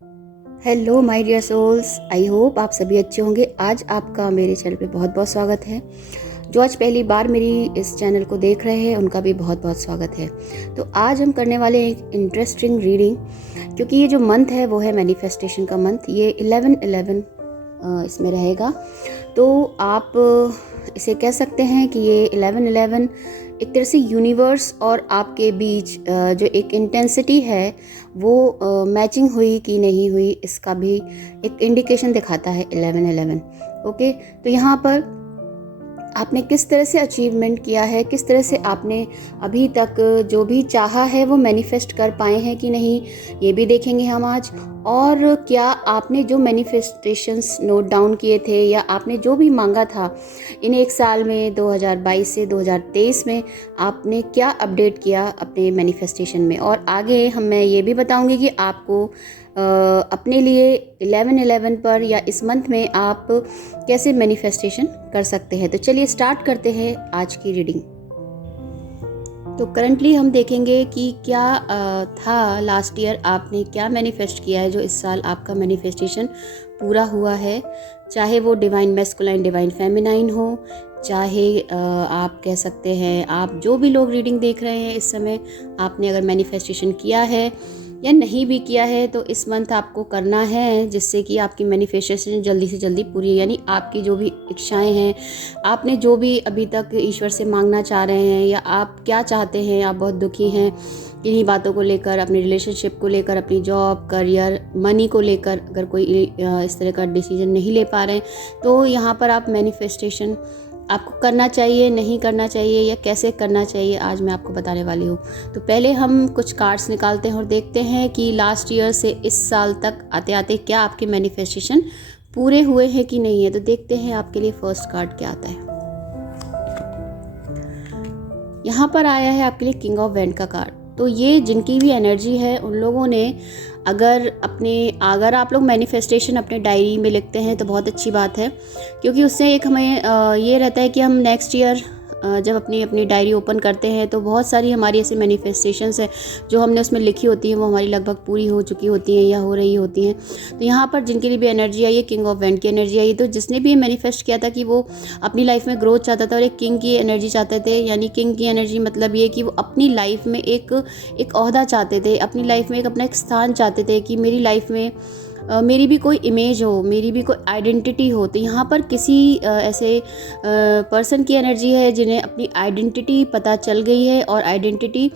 Hello my dear souls, I hope आप सभी अच्छे होंगे। आज आपका मेरे चैनल पे बहुत बहुत स्वागत है। जो आज पहली बार मेरी इस चैनल को देख रहे हैं उनका भी बहुत बहुत स्वागत है। तो आज हम करने वाले हैं एक इंटरेस्टिंग रीडिंग, क्योंकि ये जो मंथ है वो है मैनिफेस्टेशन का मंथ। ये 11-11 इसमें रहेगा। तो आप इसे कह सकते हैं कि ये 11-11 एक तरह से यूनिवर्स और आपके बीच जो एक इंटेंसिटी है वो मैचिंग हुई कि नहीं हुई, इसका भी एक इंडिकेशन दिखाता है 11-11। ओके, तो यहाँ पर आपने किस तरह से अचीवमेंट किया है, किस तरह से आपने अभी तक जो भी चाहा है वो मैनिफेस्ट कर पाए हैं कि नहीं, ये भी देखेंगे हम आज। और क्या आपने जो मैनिफेस्टेशंस नोट डाउन किए थे या आपने जो भी मांगा था इन एक साल में 2022 से 2023 में, आपने क्या अपडेट किया अपने मैनिफेस्टेशन में। और आगे मैं ये भी बताऊंगी कि आपको अपने लिए 11-11 पर या इस मंथ में आप कैसे मैनिफेस्टेशन कर सकते हैं। तो चलिए स्टार्ट करते हैं आज की रीडिंग। तो करंटली हम देखेंगे कि क्या था लास्ट ईयर, आपने क्या मैनिफेस्ट किया है जो इस साल आपका मैनिफेस्टेशन पूरा हुआ है। चाहे वो डिवाइन मैस्कुलाइन डिवाइन फेमिनाइन हो, चाहे आप कह सकते हैं, आप जो भी लोग रीडिंग देख रहे हैं इस समय, आपने अगर मैनिफेस्टेशन किया है या नहीं भी किया है तो इस मंथ आपको करना है, जिससे कि आपकी मैनिफेस्टेशन जल्दी से जल्दी पूरी, यानी आपकी जो भी इच्छाएं हैं, आपने जो भी अभी तक ईश्वर से मांगना चाह रहे हैं या आप क्या चाहते हैं, आप बहुत दुखी हैं किन्हीं बातों को लेकर, अपनी रिलेशनशिप को लेकर, अपनी जॉब, करियर, मनी को लेकर, अगर कोई इस तरह का डिसीजन नहीं ले पा रहे हैं तो यहाँ पर आप मैनिफेस्टेशन आपको करना चाहिए, नहीं करना चाहिए या कैसे करना चाहिए, आज मैं आपको बताने वाली हूँ। तो पहले हम कुछ कार्ड्स निकालते हैं और देखते हैं कि लास्ट ईयर से इस साल तक आते आते क्या आपके मैनिफेस्टेशन पूरे हुए हैं कि नहीं है। तो देखते हैं आपके लिए फर्स्ट कार्ड क्या आता है। यहाँ पर आया है आपके लिए किंग ऑफ वैंड का कार्ड। तो ये जिनकी भी एनर्जी है उन लोगों ने अगर आप लोग मैनिफेस्टेशन अपने डायरी में लिखते हैं तो बहुत अच्छी बात है, क्योंकि उससे एक हमें ये रहता है कि हम नेक्स्ट ईयर जब अपनी अपनी डायरी ओपन करते हैं तो बहुत सारी हमारी ऐसी मैनिफेस्टेशंस है जो हमने उसमें लिखी होती हैं, वो हमारी लगभग पूरी हो चुकी होती हैं या हो रही होती हैं। तो यहाँ पर जिनके लिए भी एनर्जी आई है, किंग ऑफ वैंड की एनर्जी आई, तो जिसने भी मैनिफेस्ट किया था कि वो अपनी लाइफ में ग्रोथ चाहता था और एक किंग की एनर्जी चाहते थे, यानी किंग की एनर्जी मतलब ये कि वो अपनी लाइफ में एक ओहदा चाहते थे, अपनी लाइफ में अपना एक स्थान चाहते थे कि मेरी लाइफ में मेरी भी कोई इमेज हो, मेरी भी कोई आइडेंटिटी हो। तो यहाँ पर किसी ऐसे पर्सन की एनर्जी है जिन्हें अपनी आइडेंटिटी पता चल गई है और आइडेंटिटी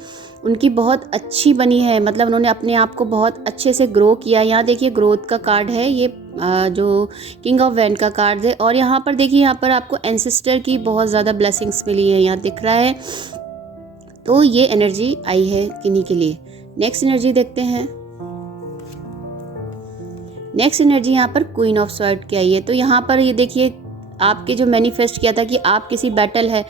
उनकी बहुत अच्छी बनी है, मतलब उन्होंने अपने आप को बहुत अच्छे से ग्रो किया। यहाँ देखिए ग्रोथ का कार्ड है ये, जो किंग ऑफ वैंड का कार्ड है। और यहाँ पर देखिए, यहाँ पर आपको एंसेस्टर की बहुत ज़्यादा ब्लेसिंग्स मिली है, यहाँ दिख रहा है। तो ये एनर्जी आई है किन्हीं के लिए। नेक्स्ट एनर्जी देखते हैं। नेक्स्ट एनर्जी यहाँ पर क्वीन ऑफ स्वॉर्ड की आई है। तो यहाँ पर ये देखिए, आपके जो मैनिफेस्ट किया था कि आप किसी बैटल है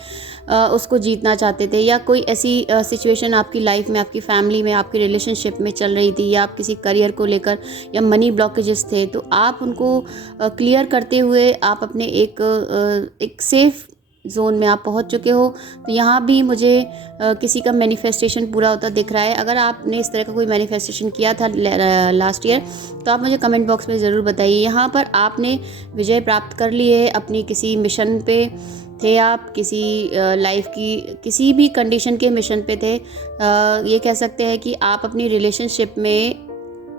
उसको जीतना चाहते थे, या कोई ऐसी सिचुएशन आपकी लाइफ में, आपकी फैमिली में, आपकी रिलेशनशिप में चल रही थी, या आप किसी करियर को लेकर या मनी ब्लॉकेजेस थे, तो आप उनको क्लियर करते हुए आप अपने एक सेफ जोन में आप पहुंच चुके हो। तो यहाँ भी मुझे किसी का मैनिफेस्टेशन पूरा होता दिख रहा है। अगर आपने इस तरह का कोई मैनिफेस्टेशन किया था लास्ट ईयर तो आप मुझे कमेंट बॉक्स में ज़रूर बताइए। यहाँ पर आपने विजय प्राप्त कर ली है अपनी किसी मिशन पे थे, आप किसी लाइफ की किसी भी कंडीशन के मिशन पे थे। ये कह सकते हैं कि आप अपनी रिलेशनशिप में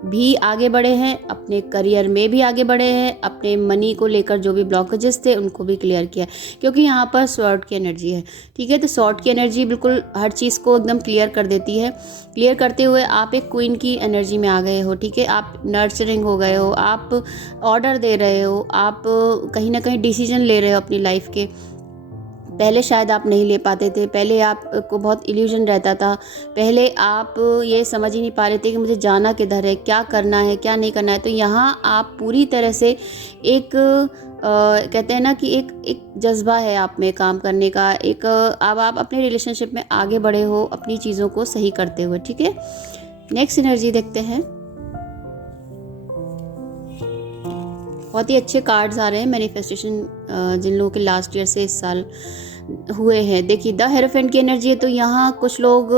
भी आगे बढ़े हैं, अपने करियर में भी आगे बढ़े हैं, अपने मनी को लेकर जो भी ब्लॉकेजेस थे उनको भी क्लियर किया, क्योंकि यहाँ पर स्वॉर्ड की एनर्जी है। ठीक है, तो स्वॉर्ड की एनर्जी बिल्कुल हर चीज़ को एकदम क्लियर कर देती है। क्लियर करते हुए आप एक क्वीन की एनर्जी में आ गए हो। ठीक है, आप नर्चरिंग हो गए हो, आप ऑर्डर दे रहे हो, आप कहीं ना कहीं डिसीजन ले रहे हो अपनी लाइफ के। पहले शायद आप नहीं ले पाते थे, पहले आपको बहुत इल्यूजन रहता था, पहले आप ये समझ ही नहीं पा रहे थे कि मुझे जाना किधर है, क्या करना है, क्या नहीं करना है। तो यहाँ आप पूरी तरह से एक कहते हैं ना कि एक जज्बा है आप में काम करने का, अब आप अपने रिलेशनशिप में आगे बढ़े हो अपनी चीज़ों को सही करते हुए। ठीक है, नेक्स्ट एनर्जी देखते हैं। बहुत ही अच्छे कार्ड्स आ रहे हैं मैनिफेस्टेशन जिन लोगों के लास्ट ईयर से इस साल हुए हैं। देखिए द हेरोफेंट की एनर्जी है, तो यहाँ कुछ लोग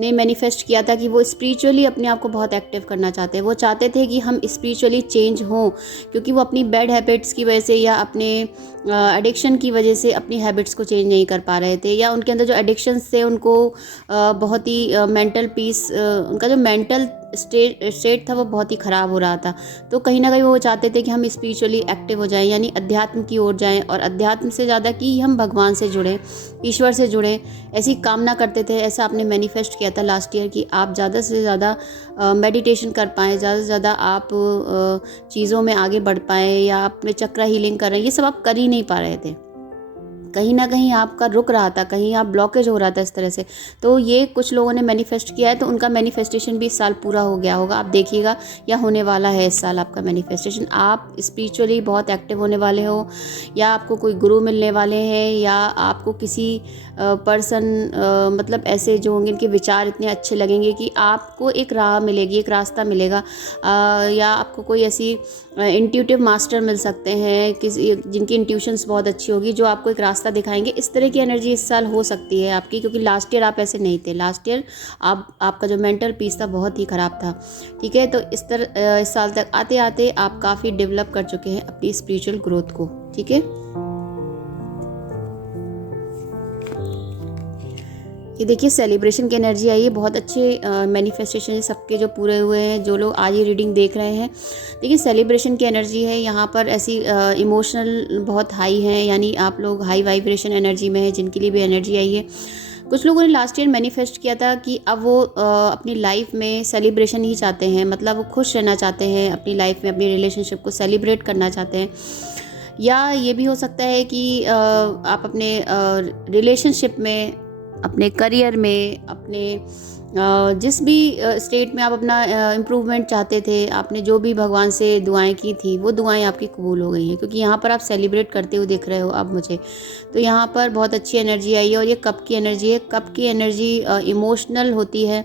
ने मैनिफेस्ट किया था कि वो स्पिरिचुअली अपने आप को बहुत एक्टिव करना चाहते हैं। वो चाहते थे कि हम स्पिरिचुअली चेंज हों, क्योंकि वो अपनी बैड हैबिट्स की वजह से या अपने एडिक्शन की वजह से अपनी हैबिट्स को चेंज नहीं कर पा रहे थे, या उनके अंदर जो एडिक्शंस थे उनको बहुत ही मेंटल पीस, उनका जो मेंटल स्टेट था वो बहुत ही ख़राब हो रहा था। तो कहीं ना कहीं वो चाहते थे कि हम स्पिरिचुअली एक्टिव हो जाएं, यानी अध्यात्म की ओर जाएं, और अध्यात्म से ज़्यादा कि हम भगवान से जुड़ें, ईश्वर से जुड़ें, ऐसी कामना करते थे। ऐसा आपने मैनिफेस्ट किया था लास्ट ईयर कि आप ज़्यादा से ज़्यादा मेडिटेशन कर पाएँ, ज़्यादा से ज़्यादा आप चीज़ों में आगे बढ़ पाएँ, या आप में चक्रा हीलिंग कर रहे हैं, ये सब आप कर ही नहीं पा रहे थे। कहीं ना कहीं आपका रुक रहा था, कहीं आप ब्लॉकेज हो रहा था इस तरह से। तो ये कुछ लोगों ने मैनिफेस्ट किया है, तो उनका मैनिफेस्टेशन भी इस साल पूरा हो गया होगा, आप देखिएगा, या होने वाला है इस साल आपका मैनिफेस्टेशन। आप स्पिरिचुअली बहुत एक्टिव होने वाले हो, या आपको कोई गुरु मिलने वाले हैं, या आपको किसी पर्सन मतलब ऐसे जो होंगे इनके विचार इतने अच्छे लगेंगे कि आपको एक राह मिलेगी, एक रास्ता मिलेगा, या आपको कोई ऐसी इंट्यूटिव मास्टर मिल सकते हैं, किसी जिनकी इंट्यूशंस बहुत अच्छी होगी, जो आपको एक रास्ता दिखाएंगे। इस तरह की एनर्जी इस साल हो सकती है आपकी, क्योंकि लास्ट ईयर आप ऐसे नहीं थे। लास्ट ईयर आपका जो मेंटल पीस था बहुत ही ख़राब था। ठीक है, तो इस साल तक आते आते आप काफ़ी डेवलप कर चुके हैं अपनी स्पिरिचुअल ग्रोथ को। ठीक है, ये देखिए सेलिब्रेशन की एनर्जी आई है, बहुत अच्छे मैनिफेस्टेशन है सबके जो पूरे हुए हैं, जो लोग आज ये रीडिंग देख रहे हैं। देखिए सेलिब्रेशन की एनर्जी है यहाँ पर, ऐसी इमोशनल बहुत हाई है, यानी आप लोग हाई वाइब्रेशन एनर्जी में है, जिनके लिए भी एनर्जी आई है। कुछ लोगों ने लास्ट ईयर मैनिफेस्ट किया था कि अब वो अपनी लाइफ में सेलिब्रेशन ही चाहते हैं, मतलब वो खुश रहना चाहते हैं अपनी लाइफ में, अपनी रिलेशनशिप को सेलिब्रेट करना चाहते हैं। या ये भी हो सकता है कि आप अपने रिलेशनशिप में, अपने करियर में, अपने जिस भी स्टेट में आप अपना इम्प्रूवमेंट चाहते थे, आपने जो भी भगवान से दुआएं की थी वो दुआएं आपकी कबूल हो गई हैं, क्योंकि यहाँ पर आप सेलिब्रेट करते हुए दिख रहे हो अब मुझे। तो यहाँ पर बहुत अच्छी एनर्जी आई है, और ये कप की एनर्जी है। कप की एनर्जी इमोशनल होती है,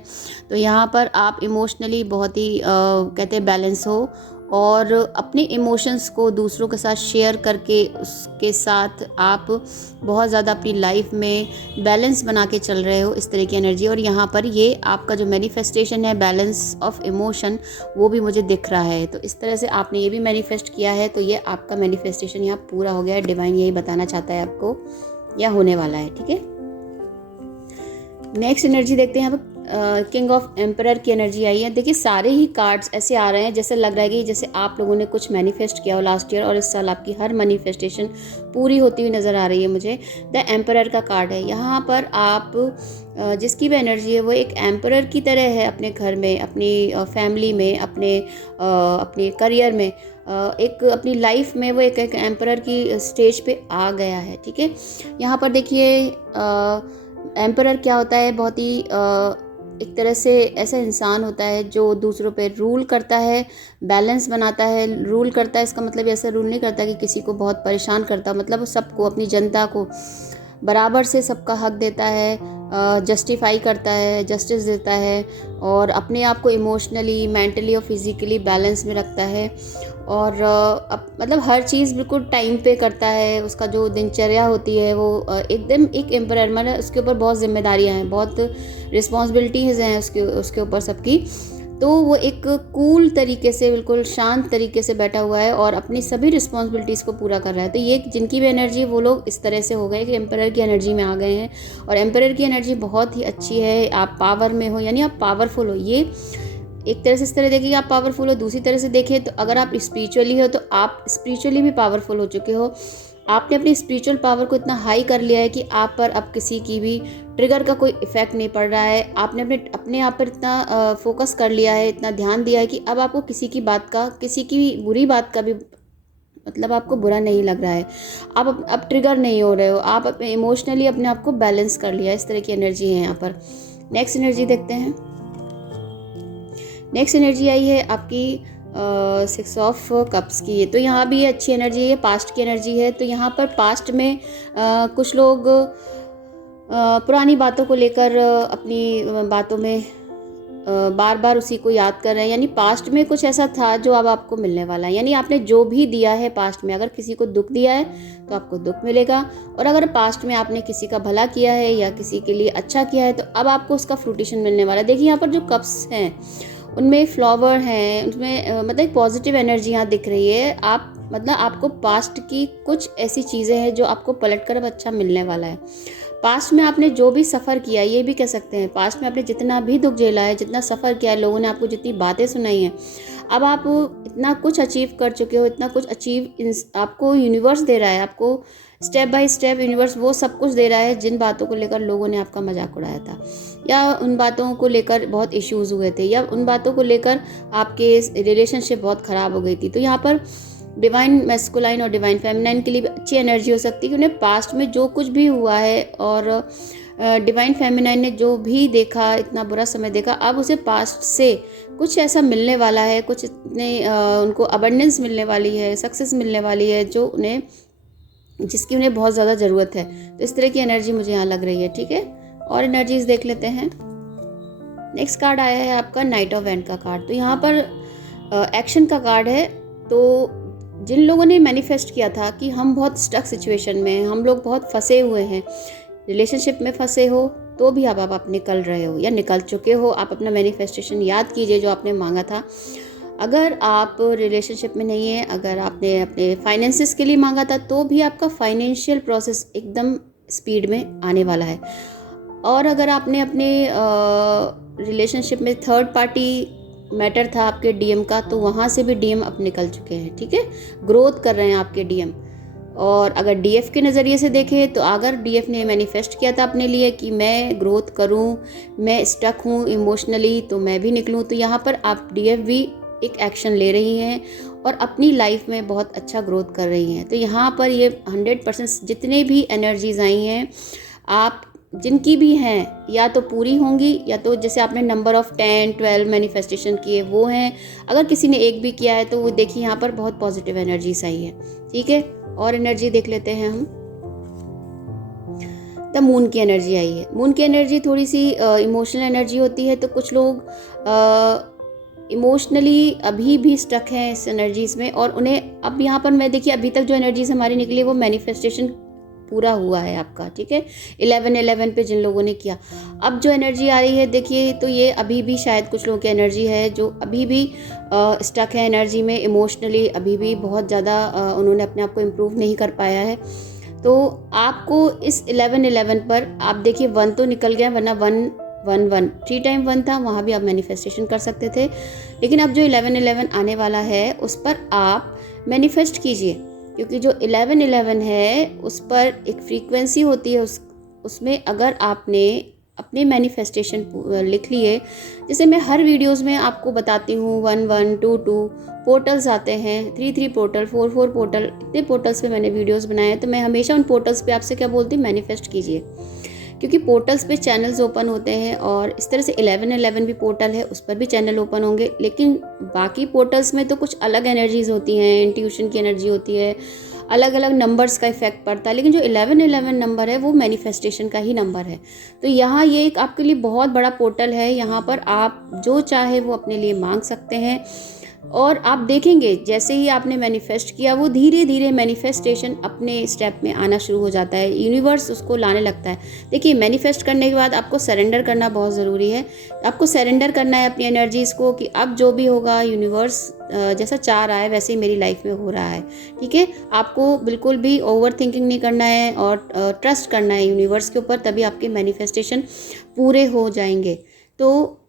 तो यहाँ पर आप इमोशनली बहुत ही कहते हैं बैलेंस हो, और अपने इमोशंस को दूसरों के साथ शेयर करके उसके साथ आप बहुत ज़्यादा अपनी लाइफ में बैलेंस बना के चल रहे हो, इस तरह की एनर्जी। और यहाँ पर ये आपका जो मैनिफेस्टेशन है बैलेंस ऑफ इमोशन, वो भी मुझे दिख रहा है। तो इस तरह से आपने ये भी मैनिफेस्ट किया है, तो ये आपका मैनिफेस्टेशन यहाँ पूरा हो गया है। डिवाइन यही बताना चाहता है आपको, या होने वाला है। ठीक है, नेक्स्ट एनर्जी देखते हैं यहाँ पर। किंग ऑफ एम्परर की एनर्जी आई है। देखिए सारे ही कार्ड्स ऐसे आ रहे हैं जैसे लग रहा है कि जैसे आप लोगों ने कुछ मैनिफेस्ट किया हो लास्ट ईयर, और इस साल आपकी हर मैनिफेस्टेशन पूरी होती हुई नज़र आ रही है मुझे। द एम्परर का कार्ड है यहाँ पर। आप जिसकी भी एनर्जी है वो एक एम्परर की तरह है, अपने घर में, अपनी फैमिली में, अपने करियर में, एक अपनी लाइफ में वो एक एम्परर की स्टेज पे आ गया है। ठीक है, यहाँ पर देखिए एम्परर क्या होता है, बहुत ही एक तरह से ऐसा इंसान होता है जो दूसरों पे रूल करता है, बैलेंस बनाता है। रूल करता है इसका मतलब ऐसा रूल नहीं करता कि किसी को बहुत परेशान करता, मतलब वो सबको, अपनी जनता को बराबर से सबका हक देता है, जस्टिफाई करता है, जस्टिस देता है, और अपने आप को इमोशनली, मेंटली और फिज़िकली बैलेंस में रखता है, और मतलब हर चीज़ बिल्कुल टाइम पे करता है। उसका जो दिनचर्या होती है वो एकदम एक एम्परर, मतलब उसके ऊपर बहुत जिम्मेदारियां हैं, बहुत रिस्पॉन्सिबिलिटीज़ हैं उसके ऊपर सबकी। तो वो एक कूल तरीके से, बिल्कुल शांत तरीके से बैठा हुआ है और अपनी सभी रिस्पॉन्सिबिलिटीज़ को पूरा कर रहा है। तो ये जिनकी भी एनर्जी, वो लोग इस तरह से हो गए कि एम्परर की एनर्जी में आ गए हैं, और एम्परर की एनर्जी बहुत ही अच्छी है। आप पावर में हो, यानी आप पावरफुल हो। ये एक तरह से इस तरह देखिए कि आप पावरफुल हो, दूसरी तरह से देखें तो अगर आप स्पिरिचुअली हो तो आप स्पिरिचुअली भी पावरफुल हो चुके हो। आपने अपनी स्पिरिचुअल पावर को इतना हाई कर लिया है कि आप पर अब किसी की भी ट्रिगर का कोई इफेक्ट नहीं पड़ रहा है। आपने अपने आप पर इतना फोकस कर लिया है, इतना ध्यान दिया है कि अब आपको किसी की बात का, किसी की बुरी बात का भी मतलब आपको बुरा नहीं लग रहा है। आप अब ट्रिगर नहीं हो रहे हो, आप इमोशनली अपने आप को बैलेंस कर लिया। इस तरह की एनर्जी है यहाँ पर। नेक्स्ट एनर्जी देखते हैं। नेक्स्ट एनर्जी आई है आपकी 6 ऑफ कप्स की। तो यहाँ भी अच्छी एनर्जी है, पास्ट की एनर्जी है। तो यहाँ पर पास्ट में कुछ लोग पुरानी बातों को लेकर अपनी बातों में बार बार उसी को याद कर रहे हैं, यानी पास्ट में कुछ ऐसा था जो अब आपको मिलने वाला है। यानी आपने जो भी दिया है पास्ट में, अगर किसी को दुख दिया है तो आपको दुख मिलेगा, और अगर पास्ट में आपने किसी का भला किया है या किसी के लिए अच्छा किया है तो अब आपको उसका फ्रूटिशन मिलने वाला है। देखिए यहाँ पर जो कप्स हैं उनमें फ्लावर हैं, उसमें मतलब एक पॉजिटिव एनर्जी यहाँ दिख रही है। आप मतलब आपको पास्ट की कुछ ऐसी चीज़ें हैं जो आपको पलट कर अब अच्छा मिलने वाला है। पास्ट में आपने जो भी सफ़र किया, ये भी कह सकते हैं, पास्ट में आपने जितना भी दुख झेला है, जितना सफ़र किया है, लोगों ने आपको जितनी बातें सुनाई हैं, अब आप इतना कुछ अचीव कर चुके हो, इतना कुछ अचीव आपको यूनिवर्स दे रहा है, आपको स्टेप बाय स्टेप यूनिवर्स वो सब कुछ दे रहा है जिन बातों को लेकर लोगों ने आपका मजाक उड़ाया था, या उन बातों को लेकर बहुत इश्यूज़ हुए थे, या उन बातों को लेकर आपके रिलेशनशिप बहुत ख़राब हो गई थी। तो यहाँ पर डिवाइन मैस्कुलाइन और डिवाइन फेमिनाइन के लिए भी अच्छी एनर्जी हो सकती है कि उन्हें पास्ट में जो कुछ भी हुआ है और डिवाइन फेमिनाइन ने जो भी देखा, इतना बुरा समय देखा, अब उसे पास्ट से कुछ ऐसा मिलने वाला है, कुछ इतने उनको अबंडेंस मिलने वाली है, सक्सेस मिलने वाली है जो उन्हें, जिसकी उन्हें बहुत ज़्यादा ज़रूरत है। तो इस तरह की एनर्जी मुझे यहाँ लग रही है। ठीक है, और एनर्जीज देख लेते हैं। नेक्स्ट कार्ड आया है आपका नाइट ऑफ एंड का कार्ड। तो यहाँ पर एक्शन का कार्ड है। तो जिन लोगों ने मैनिफेस्ट किया था कि हम बहुत स्टक सिचुएशन में हैं, हम लोग बहुत फंसे हुए हैं, रिलेशनशिप में फंसे हो तो भी अब आप निकल रहे हो या निकल चुके हो, आप अपना मैनिफेस्टेशन याद कीजिए जो आपने मांगा था। अगर आप रिलेशनशिप में नहीं है, अगर आपने अपने फाइनेंसिस के लिए मांगा था तो भी आपका फाइनेंशियल प्रोसेस एकदम स्पीड में आने वाला है। और अगर आपने अपने रिलेशनशिप में थर्ड पार्टी मैटर था आपके डीएम का, तो वहाँ से भी डीएम अब निकल चुके हैं। ठीक है, ग्रोथ कर रहे हैं आपके डीएम। और अगर डीएफ के नज़रिए से देखें तो अगर डीएफ ने मैनिफेस्ट किया था अपने लिए कि मैं ग्रोथ करूं, मैं स्टक हूं इमोशनली, तो मैं भी निकलूं, तो यहाँ पर आप डीएफ भी एक एक्शन ले रही हैं और अपनी लाइफ में बहुत अच्छा ग्रोथ कर रही हैं। तो यहाँ पर ये 100% जितने भी एनर्जीज आई हैं, आप जिनकी भी हैं या तो पूरी होंगी, या तो जैसे आपने नंबर ऑफ 10, 12 मैनिफेस्टेशन किए वो हैं। अगर किसी ने एक भी किया है तो वो देखिए यहाँ पर बहुत पॉजिटिव एनर्जीज आई है। ठीक है, और एनर्जी देख लेते हैं हम। द मून की एनर्जी आई है। मून की एनर्जी थोड़ी सी इमोशनल एनर्जी होती है, तो कुछ लोग इमोशनली अभी भी स्टक हैं इस एनर्जीज में, और उन्हें अब यहाँ पर मैं देखिए अभी तक जो एनर्जीज हमारी निकली है वो मैनिफेस्टेशन पूरा हुआ है आपका। ठीक है, 11/11 पे जिन लोगों ने किया, अब जो एनर्जी आ रही है देखिए, तो ये अभी भी शायद कुछ लोगों की एनर्जी है जो अभी भी स्टक है एनर्जी में, इमोशनली अभी भी बहुत ज़्यादा उन्होंने अपने आप को इम्प्रूव नहीं कर पाया है। तो आपको इस 11/11 पर आप देखिए 1 तो निकल गया, वरना 1/1 3 टाइम 1 था, वहाँ भी आप मैनिफेस्टेशन कर सकते थे। लेकिन अब जो 11/11 आने वाला है उस पर आप मैनिफेस्ट कीजिए, क्योंकि जो 11/11 है उस पर एक फ्रीक्वेंसी होती है, उसमें अगर आपने अपने मैनिफेस्टेशन लिख लिए, जैसे मैं हर वीडियोस में आपको बताती हूँ 11, 22 पोर्टल्स आते हैं, 33 पोर्टल, 44 पोर्टल, इतने पोर्टल्स पे मैंने वीडियोस बनाए हैं। तो मैं हमेशा उन पोर्टल्स पे आपसे क्या बोलती हूँ, मैनिफेस्ट कीजिए, क्योंकि पोर्टल्स पे चैनल्स ओपन होते हैं, और इस तरह से 11/11 भी पोर्टल है, उस पर भी चैनल ओपन होंगे। लेकिन बाकी पोर्टल्स में तो कुछ अलग एनर्जीज होती हैं, इंट्यूशन की एनर्जी होती है, अलग अलग नंबर्स का इफेक्ट पड़ता है। लेकिन जो 11/11 नंबर है वो मैनिफेस्टेशन का ही नंबर है। तो यहाँ ये एक आपके लिए बहुत बड़ा पोर्टल है, यहाँ पर आप जो चाहे वो अपने लिए मांग सकते हैं। और आप देखेंगे जैसे ही आपने मैनिफेस्ट किया, वो धीरे धीरे मैनिफेस्टेशन अपने स्टेप में आना शुरू हो जाता है, यूनिवर्स उसको लाने लगता है। देखिए, मैनिफेस्ट करने के बाद आपको सरेंडर करना बहुत ज़रूरी है। आपको सरेंडर करना है अपनी एनर्जीज़ को, कि अब जो भी होगा यूनिवर्स जैसा चाह रहा है वैसे ही मेरी लाइफ में हो रहा है। ठीक है, आपको बिल्कुल भी ओवर थिंकिंग नहीं करना है और ट्रस्ट करना है यूनिवर्स के ऊपर, तभी आपके मैनिफेस्टेशन पूरे हो जाएंगे। तो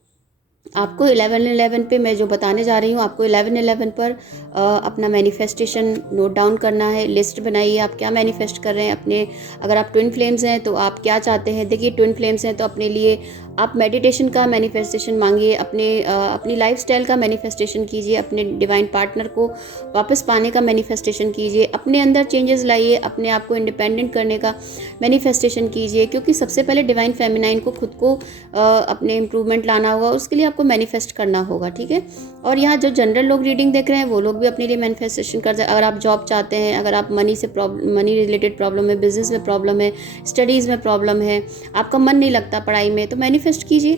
आपको 11/11 पे मैं जो बताने जा रही हूँ, आपको 11/11 पर अपना मैनिफेस्टेशन नोट डाउन करना है, लिस्ट बनाइए आप क्या मैनिफेस्ट कर रहे हैं अपने। अगर आप ट्विन फ्लेम्स हैं तो आप क्या चाहते हैं। देखिए, ट्विन फ्लेम्स हैं तो अपने लिए आप मेडिटेशन का मैनिफेस्टेशन मांगिए, अपनी लाइफस्टाइल का मैनिफेस्टेशन कीजिए, अपने डिवाइन पार्टनर को वापस पाने का मैनिफेस्टेशन कीजिए, अपने अंदर चेंजेस लाइए, अपने आप को इंडिपेंडेंट करने का मैनिफेस्टेशन कीजिए, क्योंकि सबसे पहले डिवाइन फेमिनाइन को खुद को अपने इम्प्रूवमैंट लाना होगा, उसके लिए आपको मैनिफेस्ट करना होगा। ठीक है, और यहाँ जो जनरल लोग रीडिंग देख रहे हैं वो लोग भी अपने लिए मैनिफेस्टेशन कर सकते हैं। अगर आप जॉब चाहते हैं, अगर आप मनी रिलेटेड प्रॉब्लम है, बिजनेस में प्रॉब्लम है, स्टडीज़ में प्रॉब्लम है, आपका मन नहीं लगता पढ़ाई में, तो मैनिफेस्ट कीजिए।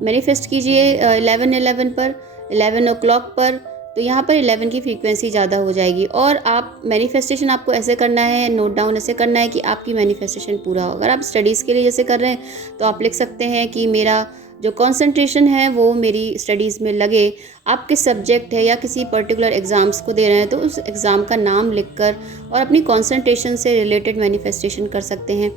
मैनिफेस्ट कीजिए 11/11 पर, 11 o'clock पर, तो यहाँ पर 11 की फ्रीक्वेंसी ज़्यादा हो जाएगी। और आप मैनिफेस्टेशन आपको ऐसे करना है, नोट डाउन ऐसे करना है कि आपकी मैनिफेस्टेशन पूरा हो। अगर आप स्टडीज़ के लिए जैसे कर रहे हैं तो आप लिख सकते हैं कि मेरा जो कंसंट्रेशन है वो मेरी स्टडीज़ में लगे। आप किस सब्जेक्ट है या किसी पर्टिकुलर एग्ज़ाम्स को दे रहे हैं तो उस एग्ज़ाम का नाम लिखकर और अपनी कंसंट्रेशन से रिलेटेड मैनिफेस्टेशन कर सकते हैं।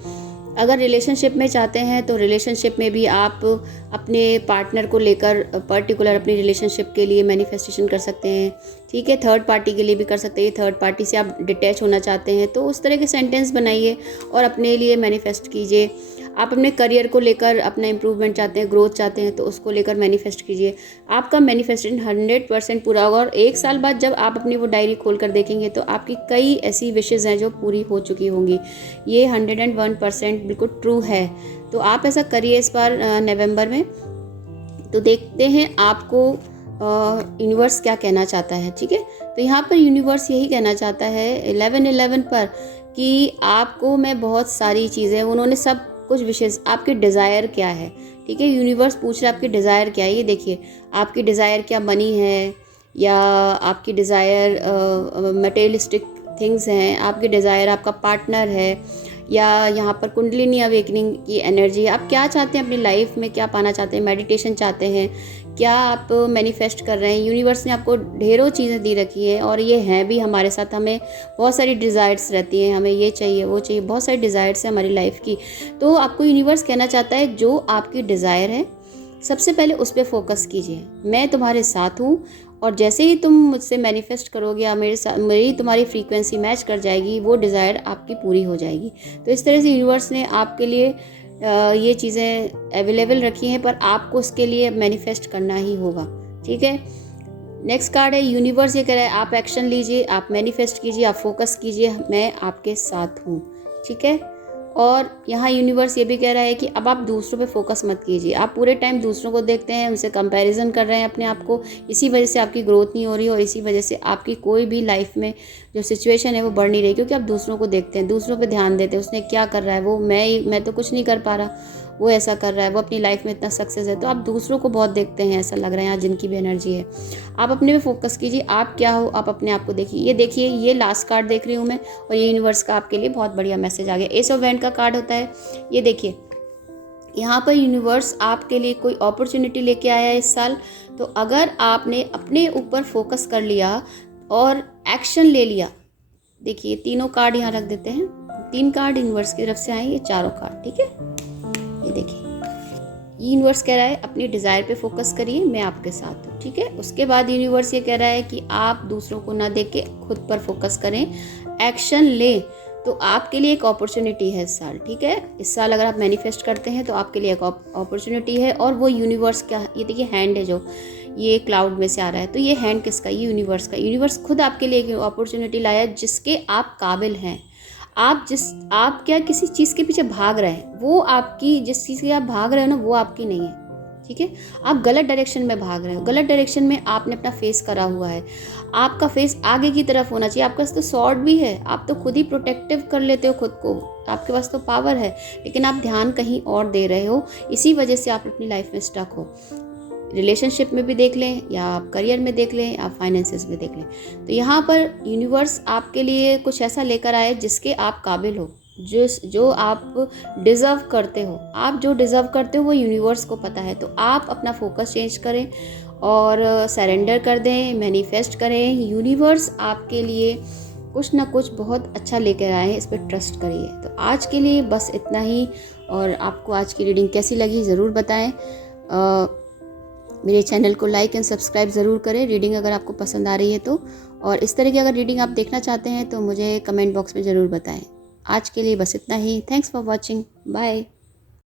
अगर रिलेशनशिप में चाहते हैं तो रिलेशनशिप में भी आप अपने पार्टनर को लेकर पर्टिकुलर अपनी रिलेशनशिप के लिए मैनिफेस्टेशन कर सकते हैं। ठीक है, थर्ड पार्टी के लिए भी कर सकते हैं। थर्ड पार्टी से आप डिटैच होना चाहते हैं तो उस तरह के सेंटेंस बनाइए और अपने लिए मैनिफेस्ट कीजिए। आप अपने करियर को लेकर अपना इम्प्रूवमेंट चाहते हैं, ग्रोथ चाहते हैं तो उसको लेकर मैनिफेस्ट कीजिए। आपका मैनिफेस्टेशन 100% पूरा होगा। और 1 साल बाद जब आप अपनी वो डायरी खोल कर देखेंगे तो आपकी कई ऐसी विशेज़ हैं जो पूरी हो चुकी होंगी। ये 101% बिल्कुल ट्रू है। तो आप ऐसा करिए इस बार नवंबर में, तो देखते हैं आपको यूनिवर्स क्या कहना चाहता है। ठीक है, तो यहाँ पर यूनिवर्स यही कहना चाहता है 11/11 पर कि आपको मैं बहुत सारी चीज़ें, उन्होंने सब कुछ विशेष, आपकी डिज़ायर क्या है। ठीक है, यूनिवर्स पूछ रहा है आपकी डिज़ायर क्या है। ये देखिए, आपकी डिज़ायर क्या मनी है, या आपकी डिज़ायर मटेरियलिस्टिक थिंग्स हैं, आपकी डिज़ायर आपका पार्टनर है, या यहाँ पर कुंडलिनी अवेकनिंग की एनर्जी। आप क्या चाहते हैं अपनी लाइफ में, क्या पाना चाहते हैं, मेडिटेशन चाहते हैं, क्या आप मैनिफेस्ट कर रहे हैं। यूनिवर्स ने आपको ढेरों चीज़ें दी रखी है और ये हैं भी हमारे साथ। हमें बहुत सारी डिज़ायर्स रहती हैं, हमें ये चाहिए वो चाहिए, बहुत सारी डिज़ायर्स हैं हमारी लाइफ की। तो आपको यूनिवर्स कहना चाहता है जो आपकी डिज़ायर है सबसे पहले उस पर फोकस कीजिए। मैं तुम्हारे साथ हूँ और जैसे ही तुम मुझसे मैनिफेस्ट करोगे या मेरे साथ मेरी तुम्हारी फ्रीक्वेंसी मैच कर जाएगी, वो डिज़ायर आपकी पूरी हो जाएगी। तो इस तरह से यूनिवर्स ने आपके लिए ये चीज़ें अवेलेबल रखी हैं, पर आपको उसके लिए मैनिफेस्ट करना ही होगा। ठीक है, नेक्स्ट कार्ड है यूनिवर्स। ये कह रहा है आप एक्शन लीजिए, आप मैनिफेस्ट कीजिए, आप फोकस कीजिए, मैं आपके साथ हूँ। ठीक है, और यहाँ यूनिवर्स ये भी कह रहा है कि अब आप दूसरों पे फोकस मत कीजिए। आप पूरे टाइम दूसरों को देखते हैं, उनसे कंपैरिजन कर रहे हैं अपने आप को, इसी वजह से आपकी ग्रोथ नहीं हो रही और इसी वजह से आपकी कोई भी लाइफ में जो सिचुएशन है वो बढ़ नहीं रही, क्योंकि आप दूसरों को देखते हैं, दूसरों पे ध्यान देते हैं। उसने क्या कर रहा है, वो मैं तो कुछ नहीं कर पा रहा, वो ऐसा कर रहा है, वो अपनी लाइफ में इतना सक्सेस है। तो आप दूसरों को बहुत देखते हैं, ऐसा लग रहा है यहाँ जिनकी भी एनर्जी है। आप अपने पे फोकस कीजिए, आप क्या हो, आप अपने आप को देखिए। ये देखिए, ये लास्ट कार्ड देख रही हूँ मैं और ये यूनिवर्स का आपके लिए बहुत बढ़िया मैसेज आ गया। एस ऑफ वैंड का कार्ड होता है। ये देखिए, यहाँ पर यूनिवर्स आपके लिए कोई अपॉर्चुनिटी लेके आया है इस साल। तो अगर आपने अपने ऊपर फोकस कर लिया और एक्शन ले लिया, देखिए तीनों कार्ड यहाँ रख देते हैं। 3 कार्ड यूनिवर्स की तरफ से आए, ये चारों कार्ड। ठीक है, ये देखिए, ये यूनिवर्स कह रहा है अपनी डिज़ायर पे फोकस करिए, मैं आपके साथ हूँ। ठीक है, उसके बाद यूनिवर्स ये कह रहा है कि आप दूसरों को ना देख के खुद पर फोकस करें, एक्शन लें। तो आपके लिए एक अपॉर्चुनिटी है इस साल। ठीक है, इस साल अगर आप मैनिफेस्ट करते हैं तो आपके लिए एक अपॉर्चुनिटी है। और वो यूनिवर्स क्या, ये देखिए हैंड है जो ये क्लाउड में से आ रहा है, तो ये हैंड किसका, ये यूनिवर्स का। यूनिवर्स खुद आपके लिए एक अपॉर्चुनिटी लाया जिसके आप काबिल हैं। आप क्या किसी चीज़ के पीछे भाग रहे हैं, वो आपकी, जिस चीज़ के आप भाग रहे हो ना वो आपकी नहीं है। ठीक है, आप गलत डायरेक्शन में भाग रहे हो, गलत डायरेक्शन में आपने अपना फेस करा हुआ है। आपका फेस आगे की तरफ होना चाहिए। आपके पास तो स्वॉर्ड भी है, आप तो खुद ही प्रोटेक्टिव कर लेते हो खुद को, आपके पास तो पावर है, लेकिन आप ध्यान कहीं और दे रहे हो, इसी वजह से आप अपनी लाइफ में स्टक हो। रिलेशनशिप में भी देख लें, या आप करियर में देख लें, या फाइनेंसेस में देख लें। तो यहाँ पर यूनिवर्स आपके लिए कुछ ऐसा लेकर आए जिसके आप काबिल हो, जो आप डिज़र्व करते हो। आप जो डिज़र्व करते हो वो यूनिवर्स को पता है। तो आप अपना फोकस चेंज करें और सरेंडर कर दें, मैनिफेस्ट करें। यूनिवर्स आपके लिए कुछ ना कुछ बहुत अच्छा लेकर आए हैं, इस पर ट्रस्ट करिए। तो आज के लिए बस इतना ही। और आपको आज की रीडिंग कैसी लगी ज़रूर बताएं। मेरे चैनल को लाइक एंड सब्सक्राइब ज़रूर करें, रीडिंग अगर आपको पसंद आ रही है तो। और इस तरह की अगर रीडिंग आप देखना चाहते हैं तो मुझे कमेंट बॉक्स में ज़रूर बताएं। आज के लिए बस इतना ही। Thanks for watching, bye.